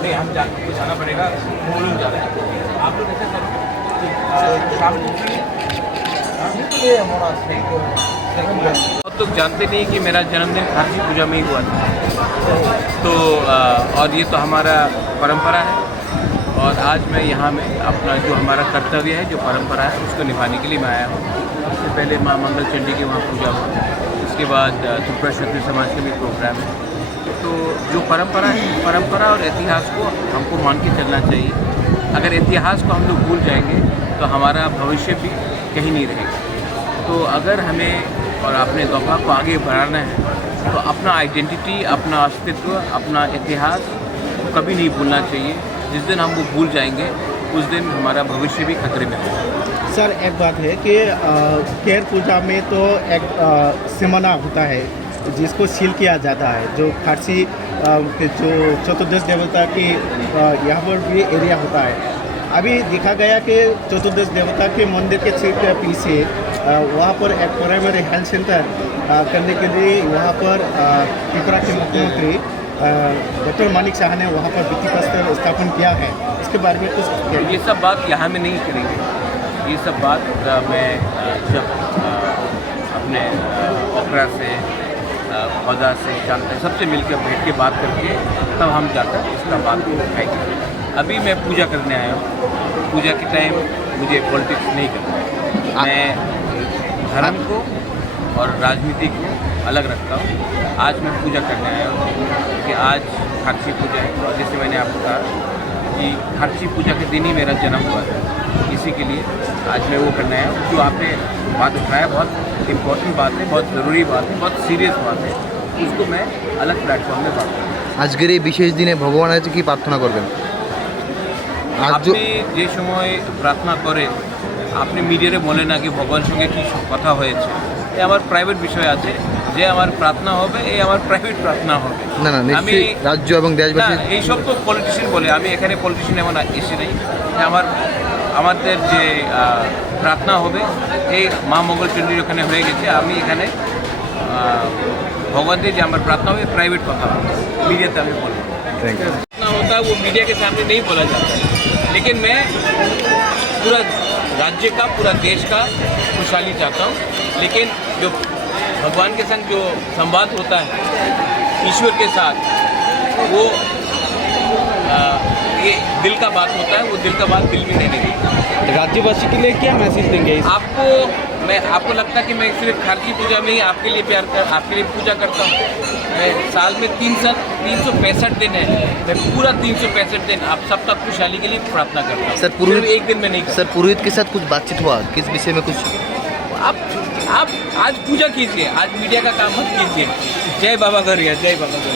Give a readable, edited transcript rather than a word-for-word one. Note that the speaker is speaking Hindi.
नहीं, हम जाना पड़ेगा, जा रहे हैं आप लोग ऐसे करो शाम को तो जानते नहीं कि मेरा जन्मदिन खारसी पूजा में ही हुआ था, तो और ये तो हमारा परंपरा है और आज मैं यहाँ में अपना जो हमारा कर्तव्य है, जो परंपरा है, उसको निभाने के लिए मैं आया हूँ। इससे पहले माँ मंगल चंडी की वहाँ पूजा हुआ, उसके बाद त्रिपुरा क्षत्रिय समाज का भी प्रोग्राम है। तो जो परंपरा है, परंपरा और इतिहास को हमको मान के चलना चाहिए। अगर इतिहास को हम लोग भूल जाएंगे तो हमारा भविष्य भी कहीं नहीं रहेगा। तो अगर हमें और अपने गौवा को आगे बढ़ाना है तो अपना आइडेंटिटी, अपना अस्तित्व, अपना इतिहास को कभी नहीं भूलना चाहिए। जिस दिन हम वो भूल जाएंगे उस दिन हमारा भविष्य भी खतरे में होगा। सर, एक बात है कि खैर पूजा में तो एक सिमना होता है जिसको सील किया जाता है, जो खारसी जो चतुर्दश देवता की यहाँ पर भी एरिया होता है। अभी देखा गया कि चतुर्दश देवता के मंदिर के ठीक पीछे वहाँ पर एक प्राइमरी हेल्थ सेंटर करने के लिए वहाँ पर त्रिपुरा के मुख्यमंत्री डॉक्टर मानिक शाह ने वहाँ पर भित्ति प्रस्तर स्थापन किया है। इसके बारे में कुछ ये सब बात यहाँ में नहीं करेंगे। ये सब बात मैं जब अपने ओकरा से फौजा से शांत सबसे मिलकर बैठ के बात करके तब हम जाकर इसका बात उठाएंगे। अभी मैं पूजा करने आया हूँ। पूजा के टाइम मुझे पॉलिटिक्स नहीं करना। मैं धर्म को और राजनीति को अलग रखता हूँ। आज मैं पूजा करने आया हूँ कि आज खारसी पूजा है और जैसे मैंने आपको कहा कि खारसी पूजा के दिन ही मेरा जन्म हुआ था, इसी के लिए आज मैं वो करने आया हूँ। जो आपने बात उठाया बहुत इम्पोर्टेंट बात है, बहुत ज़रूरी बात है, बहुत सीरियस बात है, उसको मैं अलग प्लेटफॉर्म में बात करूँ। আজকের এই বিশেষ দিনে ভগবানের কাছে কি প্রার্থনা করবেন? আপনি যে সময় প্রার্থনা করে আপনি মিডিয়ারে বলে না কি ভগবানের সঙ্গে কি কথা হয়েছে, এ আমার প্রাইভেট বিষয় আছে। যে আমার প্রার্থনা হবে এই আমার প্রাইভেট প্রার্থনা হবে। না না, আমি নিশ্চয়ই রাজ্য এবং দেশবাসী এইসব তো পলিটিশিয়ান বলে, আমি এখানে পলিটিশিয়ান এমন এসে নেই। আমাদের যে প্রার্থনা হবে এই মা মঙ্গলচণ্ডীর ওখানে হয়ে গেছে। আমি এখানে भगवान जी हमारे प्रार्थना में प्राइवेट पता मीडिया तक बोल प्रार्थना होता है वो मीडिया के सामने नहीं बोला जाता है। लेकिन मैं पूरा राज्य का, पूरा देश का खुशहाली चाहता हूँ। लेकिन जो भगवान के संग जो संवाद होता है ईश्वर के साथ, वो ये दिल का बात होता है, वो दिल का बात दिल में रहने देगी। राज्यवासी के लिए क्या मैसेज देंगे इस आपको लगता है कि मैं सिर्फ खारसी पूजा में ही आपके लिए आपके लिए पूजा करता हूँ? मैं साल में 365 दिन है, मैं पूरा 365 दिन आप सबका खुशहाली के लिए प्रार्थना करता हूँ। सर, पुरोहित- सिर्फ एक दिन में नहीं करता। सर, पुरोहित के साथ कुछ बातचीत हुआ, किस विषय में कुछ? आप आज पूजा कीजिए, आज मीडिया का काम मत कीजिए। जय बाबा गौरिया, जय बाबा गौरिया।